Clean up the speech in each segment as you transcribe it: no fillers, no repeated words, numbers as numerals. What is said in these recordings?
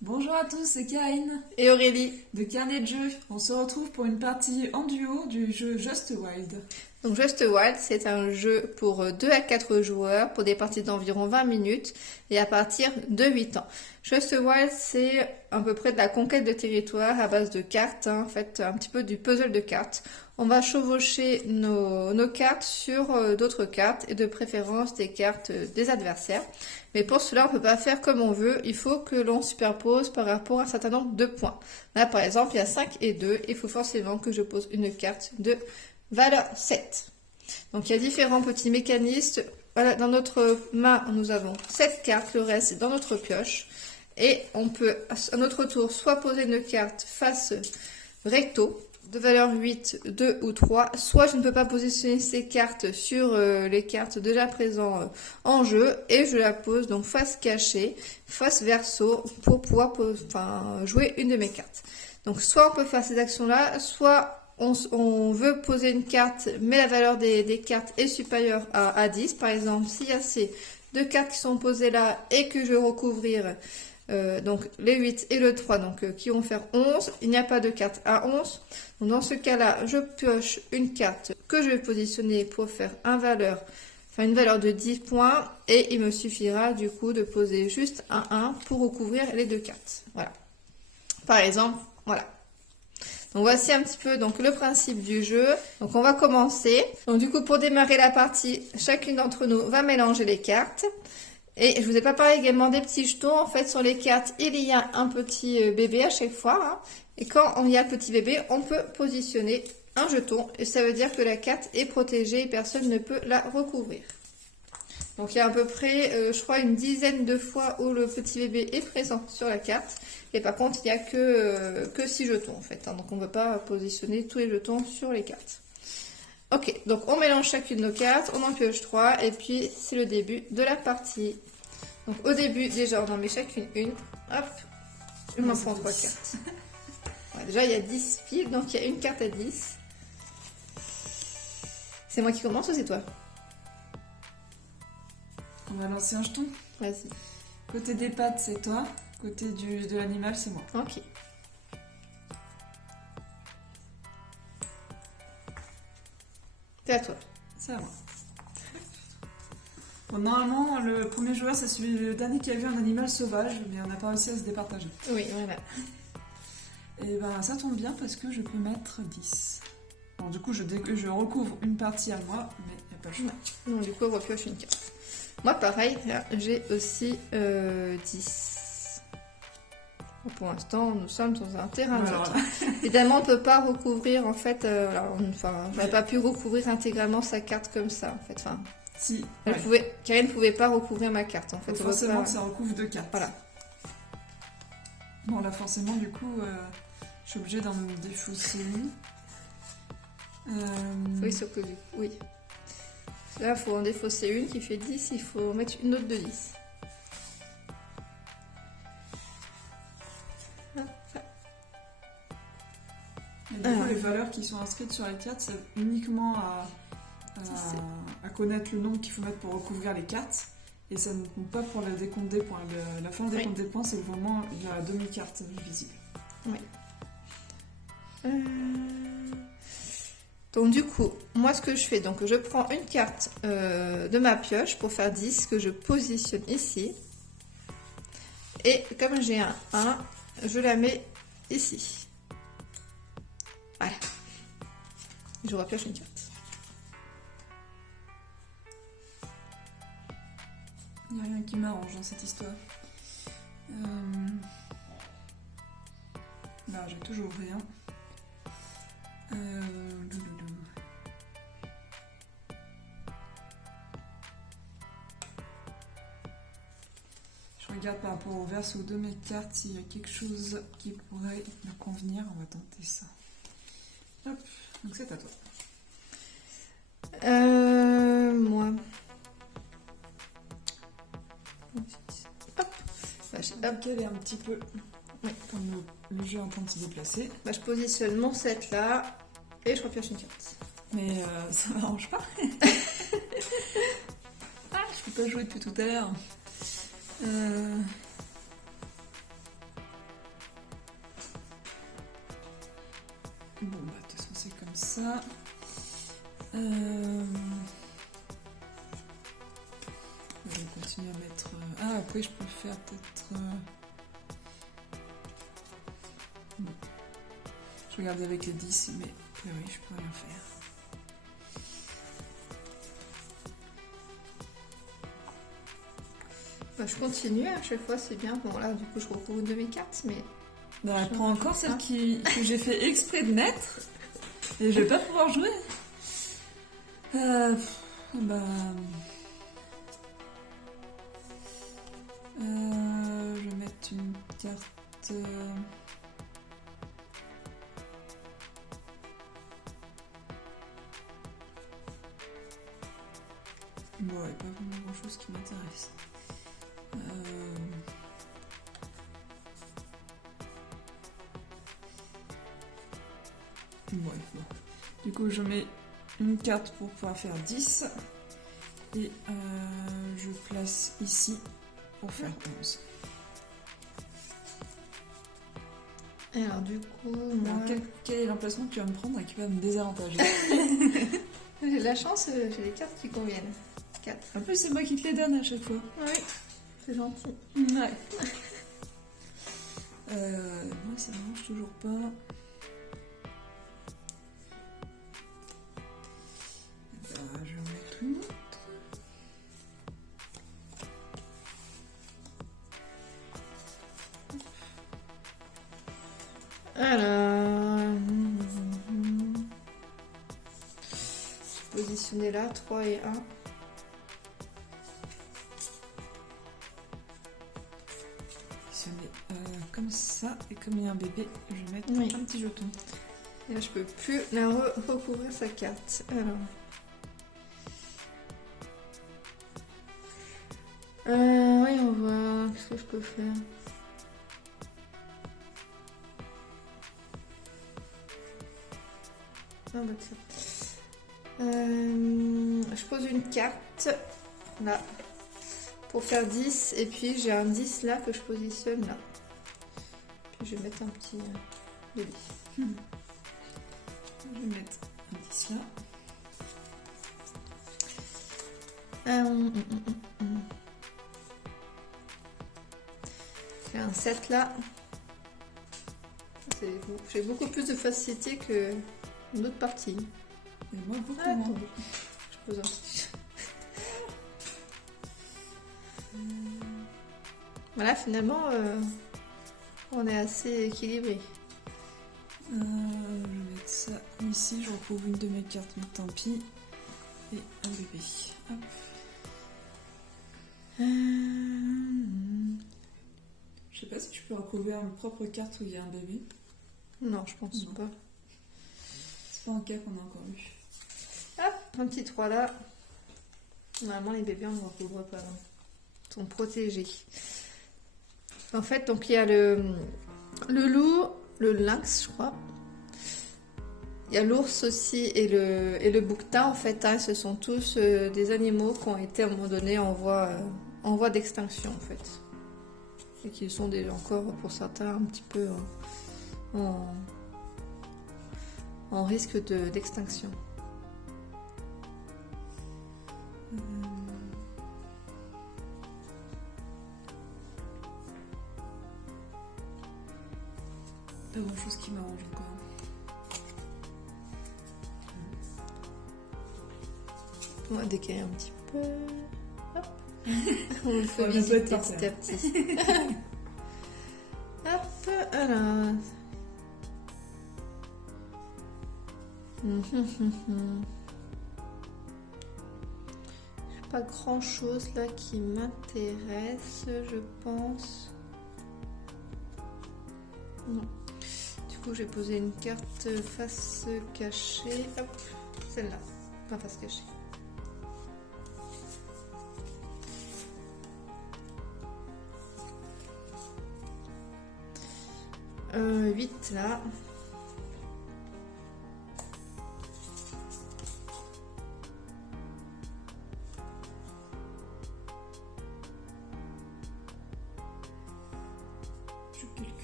Bonjour à tous, c'est Karine et Aurélie de Carnet de Jeux. On se retrouve pour une partie en duo du jeu Just Wild. Donc Just Wild, c'est un jeu pour 2 à 4 joueurs pour des parties d'environ 20 minutes et à partir de 8 ans. Just Wild, c'est à peu près de la conquête de territoire à base de cartes, en fait un petit peu du puzzle de cartes. On va chevaucher nos cartes sur d'autres cartes et de préférence des cartes des adversaires. Mais pour cela, on ne peut pas faire comme on veut, il faut que l'on superpose par rapport à un certain nombre de points. Là par exemple, il y a 5 et 2, il faut forcément que je pose une carte de valeur 7. Donc il y a différents petits mécanismes. Voilà, dans notre main, nous avons 7 cartes, le reste est dans notre pioche. Et on peut à notre tour soit poser une carte face recto, de valeur 8, 2 ou 3, soit je ne peux pas positionner ces cartes sur les cartes déjà présentes en jeu, et je la pose donc face cachée, face verso, pour pouvoir jouer une de mes cartes. Donc soit on peut faire ces actions-là, soit on veut poser une carte, mais la valeur des cartes est supérieure à 10. Par exemple, s'il y a ces deux cartes qui sont posées là et que je veux recouvrir donc les 8 et le 3, donc qui vont faire 11, il n'y a pas de carte à 11. Donc dans ce cas-là, je pioche une carte que je vais positionner pour faire une valeur de 10 points, et il me suffira du coup de poser juste un 1 pour recouvrir les deux cartes. Voilà. Par exemple, voilà. Donc voici un petit peu donc le principe du jeu. Donc on va commencer. Donc du coup, pour démarrer la partie, chacune d'entre nous va mélanger les cartes. Et je vous ai pas parlé également des petits jetons. En fait, sur les cartes, il y a un petit bébé à chaque fois, hein. Et quand il y a le petit bébé, on peut positionner un jeton. Et ça veut dire que la carte est protégée et personne ne peut la recouvrir. Donc il y a à peu près, je crois, une dizaine de fois où le petit bébé est présent sur la carte. Et par contre, il n'y a que 6 jetons en fait, hein. Donc on ne peut pas positionner tous les jetons sur les cartes. Ok, donc on mélange chacune de nos cartes, on en pioche 3, et puis c'est le début de la partie. Donc au début, déjà, on en met chacune une. Hop, je m'en prends 3 cartes. Ouais, déjà, il y a 10 piles, donc il y a une carte à 10. C'est moi qui commence ou c'est toi? On va lancer un jeton. Vas-y. Côté des pattes, c'est toi. Côté de l'animal, c'est moi. Ok. C'est à toi. C'est à moi. Bon, normalement, le premier joueur, c'est celui le dernier qui a vu un animal sauvage, mais on n'a pas réussi à se départager. Oui, voilà. Et ben ça tombe bien parce que je peux mettre 10. Bon, du coup, je recouvre une partie à moi, mais il n'y a pas le choix. Donc du coup, on repioche une carte. Moi, pareil, là, j'ai aussi 10. Pour l'instant, nous sommes dans un terrain neutre. Évidemment, on ne peut pas recouvrir, en fait, j'aurais pas pu recouvrir intégralement sa carte comme ça, en fait. Enfin, si. Karine ne pouvait pas recouvrir ma carte, en fait. Donc forcément, ça recouvre 2 cartes. Voilà. Bon, là, forcément, du coup, je suis obligée d'en défausser une. Oui, sauf que du coup, oui. Là, il faut en défausser une qui fait 10, il faut mettre une autre de 10. Et du coup, les valeurs qui sont inscrites sur les cartes, c'est uniquement à connaître le nombre qu'il faut mettre pour recouvrir les cartes. Et ça ne compte pas pour le décompte des points. La fin du décompte des points, c'est vraiment la demi-carte visible. Oui. Donc du coup, moi ce que je fais, donc je prends une carte de ma pioche pour faire 10 que je positionne ici. Et comme j'ai un 1, je la mets ici. Voilà. Je repioche une carte. Il n'y a rien qui m'arrange dans cette histoire. Bah, j'ai toujours rien. Je regarde par rapport au verso de mes cartes s'il y a quelque chose qui pourrait me convenir. On va tenter ça. Hop, donc c'est à toi. Moi. Hop. Bah, Elle est un petit peu comme le jeu est en train de se déplacer. Bah, je positionne mon 7 là et je repioche une carte. Mais ça m'arrange pas. pas joué depuis tout à l'heure. Bon, bah, de toute façon, c'est comme ça. Je vais continuer à mettre... Ah, après, je peux faire peut-être... Bon. Je regardais avec les 10, mais oui, je peux rien faire. Bah, je continue, à chaque fois c'est bien. Bon là du coup je recouvre une de mes cartes, mais... Bah, elle prend encore celle que j'ai fait exprès de mettre. Et je vais pas pouvoir jouer. Bah... je vais mettre une carte... Bon, il n'y a pas vraiment grand chose qui m'intéresse. Ouais, bon. Du coup, je mets une carte pour pouvoir faire 10. Et je place ici pour faire 11. Alors du coup, moi... Alors, quel est l'emplacement que tu vas me prendre et qui va me désavantager? J'ai de la chance, j'ai les cartes qui conviennent. 4. En plus, c'est moi qui te les donne à chaque fois. Oui, c'est gentil. Ouais. Moi, ça ne marche toujours pas. Je vais en mettre une autre. Alors... Je vais positionner là, 3 et 1. Si on met comme ça, et comme il y a un bébé, je vais mettre un petit jeton. Et là, je peux plus la recouvrir sa carte. Alors... oui, on voit. Qu'est-ce que je peux faire? Ah, bah, je pose une carte là pour faire 10 et puis j'ai un 10 là que je positionne là. Puis je vais mettre un petit bébé. Je vais mettre un 10 là. J'ai un 7 là. J'ai beaucoup plus de facilité que d'autres parties. Et moi, beaucoup Ah, moins. attendez. Je pose un petit. Voilà, finalement, on est assez équilibré. Je vais mettre ça ici, je recouvre une de mes cartes, mais tant pis. Et un bébé. Hop. Je sais pas si je peux recouvrir une propre carte où il y a un bébé. Non, je pense Non. pas. C'est pas un cas qu'on a encore eu. Hop, un petit 3 là. Normalement, les bébés, on ne recouvre pas. Non. Ils sont protégés. En fait, donc il y a le loup, le lynx, je crois. Il y a l'ours aussi et le bouquetin, en fait. Hein, ce sont tous des animaux qui ont été à un moment donné en voie d'extinction, en fait. Et qui sont déjà encore, pour certains, un petit peu en risque d'extinction. Pas grand chose qui m'arrange encore. On va décaler un petit peu. Hop. On le fait Ouais, visiter bientôt être petit à petit. Hop, alors. Pas grand chose là qui m'intéresse, je pense. Non. Du coup, j'ai posé une carte face cachée. Hop, celle-là. Pas face cachée. Euh, 8 là.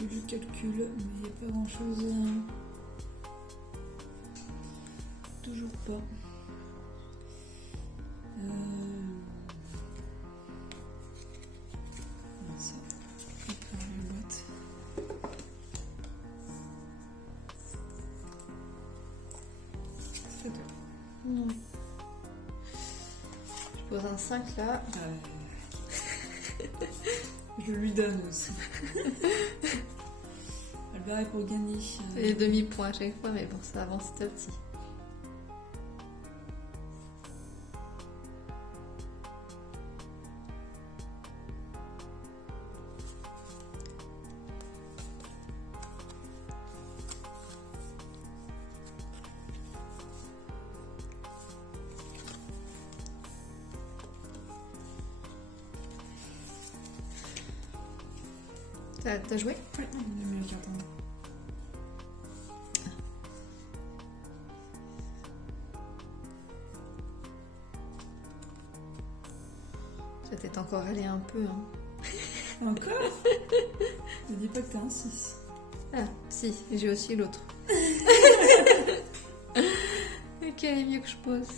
du calcul, mais il n'y a pas grand chose. Toujours pas. Ça. Les boîtes. C'est à toi. Non. Je pose un 5 là. Je lui donne aussi. Albert est pour gagner. Les demi-points à chaque fois, mais bon, ça avance petit à petit. T'as joué? Ouais, j'ai mis la carte en haut. Ça t'est encore allé un peu, hein. Encore? Ne dis pas que t'as un 6. Ah, si, j'ai aussi l'autre. Ok, elle est mieux que je pose.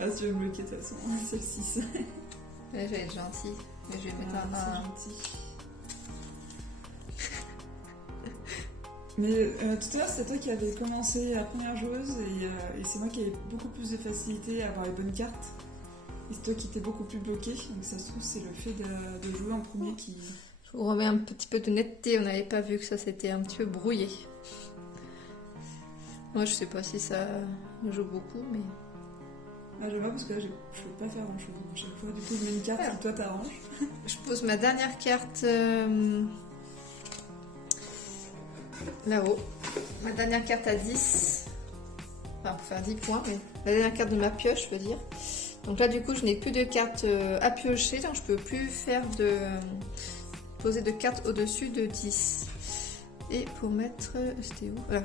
Ah, si tu veux me bloquer, de toute façon, c'est le 6. Ouais, je vais être gentille. Mais je vais mettre un. C'est gentil. Mais tout à l'heure, c'est toi qui avais commencé la première joueuse et c'est moi qui avais beaucoup plus de facilité à avoir les bonnes cartes. Et c'est toi qui étais beaucoup plus bloqué. Donc ça se trouve, c'est le fait de jouer en premier qui... Je vous remets un petit peu de netteté. On n'avait pas vu que ça s'était un petit peu brouillé. Moi, je sais pas si ça joue beaucoup, mais... Ah, je vois parce que là, je peux pas faire grand chose. À chaque fois, du coup, je mets une carte et toi t'arranges. Je pose ma dernière carte là-haut. Ma dernière carte à 10. Enfin, pour faire 10 points, mais la dernière carte de ma pioche, je veux dire. Donc là, du coup, je n'ai plus de cartes à piocher, donc je peux plus faire poser de cartes au-dessus de 10. Et pour mettre... C'était où? Voilà.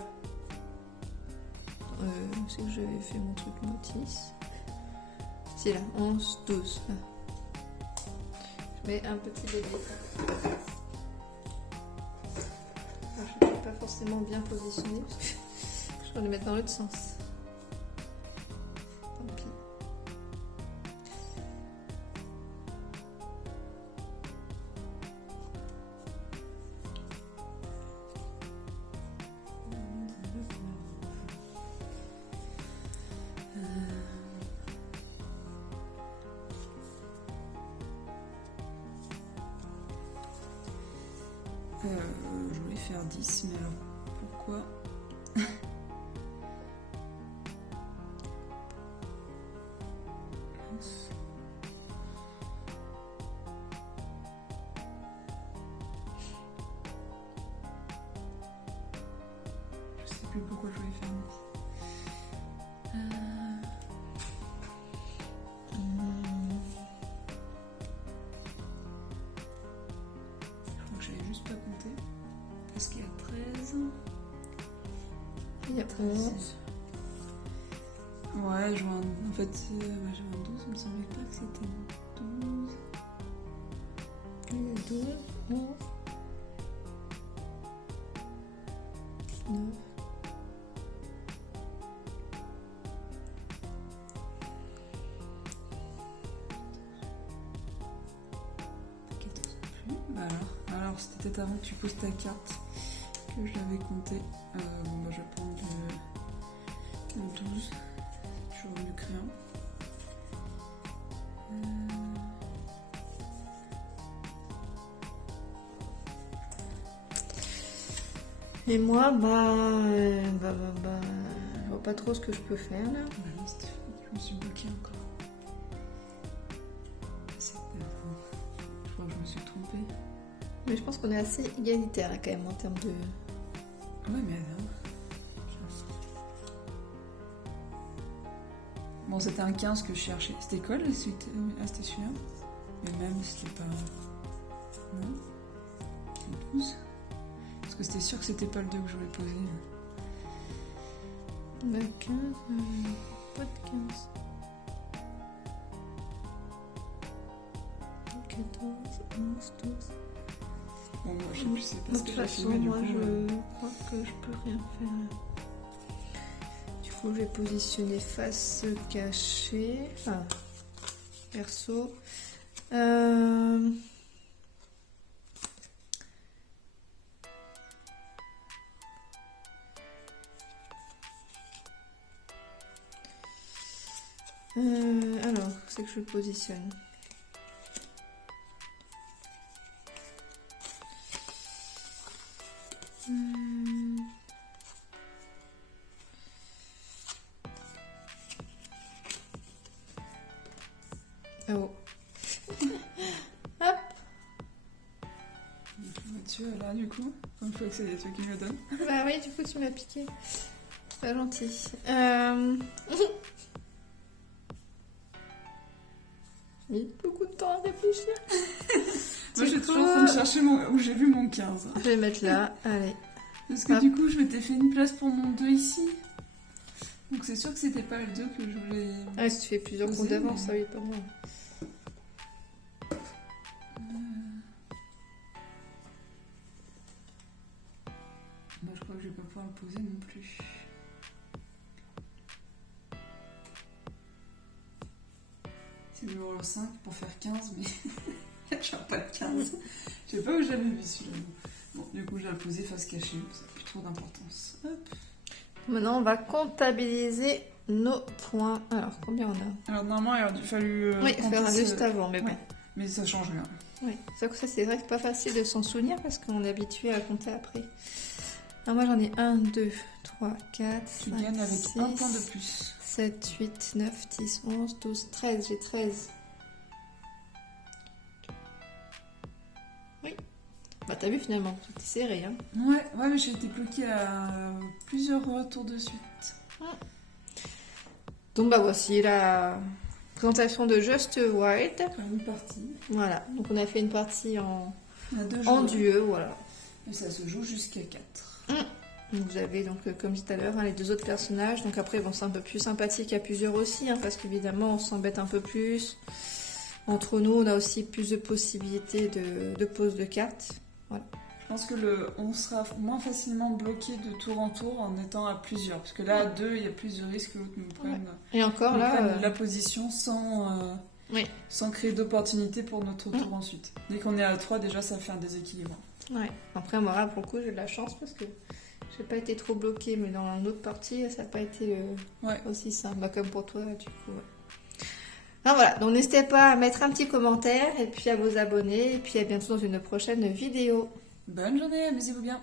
C'est que j'avais fait mon truc notice. C'est là, 11, 12. Là. Je mets un petit bébé. Je ne suis pas forcément bien positionnée parce que je dois le mettre dans l'autre sens. Tant pis. Je voulais faire 10, mais alors pourquoi? Je sais plus pourquoi je voulais faire 10. Je crois que j'avais juste pas compté. Parce qu'il y a 13. Il y a 11. Ouais, je vois en fait, j'avais un 12, il me semblait pas que c'était 12. Il y a 12, 11, 9. Bah alors c'était peut-être avant que tu poses ta carte que je l'avais compté. Bon, bah, je vais prendre le 12. Toujours du crayon. Et moi, je vois pas trop ce que je peux faire là. Bah non, c'était fou. Je me suis bloquée encore. Je crois que je me suis trompée. Mais je pense qu'on est assez égalitaire là, quand même en termes de. Ouais, mais non. Bon, c'était un 15 que je cherchais. C'était quoi la suite? Ah, c'était celui-là. Mais même, c'était pas... Non. C'est 12. Parce que c'était sûr que c'était pas le 2 que je voulais poser. Le 15... pas de 15. 14, 11, 12... Bon, moi, je sais plus, c'est De parce toute que j'ai façon, filmé, du moi coup, je crois que je peux rien faire. Du coup, je vais positionner face cachée. Enfin, perso. Alors, c'est que je le positionne. Oh. Hop. Tu vois, là, du coup, comme fois que c'est toi qui me le donnes. Bah oui, du coup, tu m'as piqué. Pas gentil. J'ai mis beaucoup de temps à réfléchir. Moi, j'étais toujours en train de chercher où j'ai vu mon 15. Je vais mettre là, allez. Parce que du coup, je m'étais fait une place pour mon 2 ici. Donc c'est sûr que c'était pas le 2 que je voulais... Ah, si tu fais plusieurs comptes d'avance, ça oui, pas moi. Moi, je crois que je vais pas pouvoir le poser non plus. C'est le numéro 5 pour faire 15, mais je n'ai pas de 15. Je sais pas où j'avais vu celui-là. Bon, du coup, je vais le poser face cachée, ça n'a plus trop d'importance. Hop. Maintenant, on va comptabiliser nos points. Alors, combien on a? Alors, normalement, il aurait fallu. Oui, faire juste avant, mais bon. Ouais, mais ça change rien. Oui, sauf que ça, c'est vrai que c'est pas facile de s'en souvenir parce qu'on est habitué à compter après. Alors, moi, j'en ai 1, 2, 3, 4, Tu 5, gagnes avec 6, un point de plus. 7, 8, 9, 10, 11, 12, 13. J'ai 13. Oui. Bah, t'as vu finalement, c'était serré, hein. Ouais, mais j'ai été bloquée à plusieurs tours de suite. Donc, bah, voici la présentation de Just Wild. Une partie. Voilà, donc on a fait une partie On a 2 en jours. duo, voilà. Et ça se joue jusqu'à 4. Donc vous avez, donc, comme dit tout à l'heure, hein, les 2 autres personnages. Donc après, bon, c'est un peu plus sympathique à plusieurs aussi, hein, parce qu'évidemment, on s'embête un peu plus. Entre nous, on a aussi plus de possibilités de pose de cartes. Voilà. Je pense que on sera moins facilement bloqué de tour en tour en étant à plusieurs. Parce que là, à 2, il y a plus de risques que l'autre nous prenne, Et encore là... la position sans créer d'opportunité pour notre tour ensuite. Dès qu'on est à 3, déjà, ça fait un déséquilibre. Ouais. Après, moi, là, pour le coup, j'ai de la chance parce que j'ai pas été trop bloquée, mais dans une autre partie, ça n'a pas été aussi simple. Bah, comme pour toi, du coup. Ouais. Alors voilà, donc n'hésitez pas à mettre un petit commentaire et puis à vous abonner. Et puis à bientôt dans une prochaine vidéo. Bonne journée, amusez-vous bien.